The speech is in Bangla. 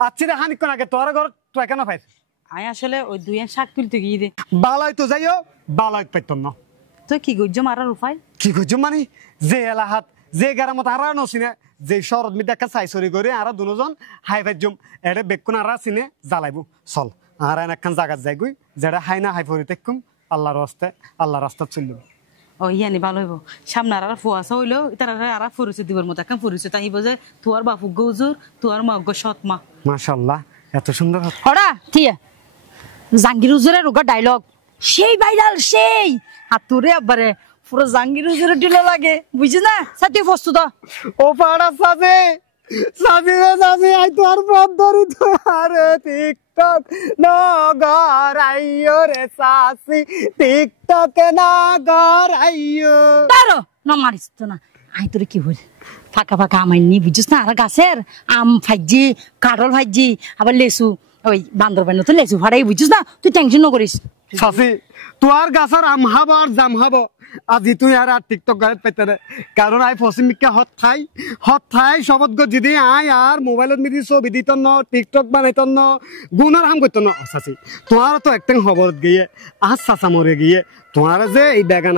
আচ্ছি রে হানিক্ষণ আগে তোর ঘর তুই কেন পাইস আমি আসলে ওই দুই শাক তুলতে গিয়ে দে বালাই তো যাইও বালাই পাইতাম না তুই কি গজ্য মারার উপায় কি করছো মানে যে এলাহাত যে গ্রামত আর নছিনে যে শরৎ মিদে একটা চাইচরি করে আর দুজন হাই ফাইজম এটা বেকুন আর চিনে জ্বালাইব চল আর একখান জায়গা যাই গই যেটা হাই না হাই ফরি দেখুম আল্লাহর রাস্তা চলব ও ইয়ানি ভালো হইব সামনে আর ফুয়াশা হইলো তার আর ফুরিছে দিবর মতো একখান ফুরিছে তাই যে তোর বাপু গৌজুর তোর মগ্গ সৎ মা মাশাআল্লাহ এত সুন্দর হড়া ঠিক জাঙ্গির হুজুরের রোগা ডায়লগ সেই ভাইরাল সেই আর তোরে একবারে পুরো জাঙ্গির হুজুরের ডিলো লাগে বুঝছিস না সাথে প্রস্তুত ও পাড়া সাজে সাজে রে সাজে আই তো আর পথ ধরি তো আরে টিকটক নগর আইয়ো রে সাসি টিকটক নগর আইয়ো তারো না মারিস তো না আই তোরে কি হল ফাঁকা ফাঁকা আমাইনি বুঝছিস না আর গাছের আম ভাজি কাঁঠাল ভাজি আবার লেসু ওই বান্দরবান তো লেসু ফাড়াই বুঝছিস না তুই টেনশন ন করিস সাসি তোর গাছর আম হাব আর জাম হাব আজি তুই আর টিকটক গাড়ি পাইতে রে কারণ আই পশ্চিমিকা হত ঠাই সবত গো যদি আই আর মোবাইলত মিদি ছবি দিত ন টিকটক বানাইত ন গুণর হাম করতো ন সাসি তোমার তো একটাং খবর গিয়ে আজ চাচা মরে গিয়ে তোমার যে এই বেগানা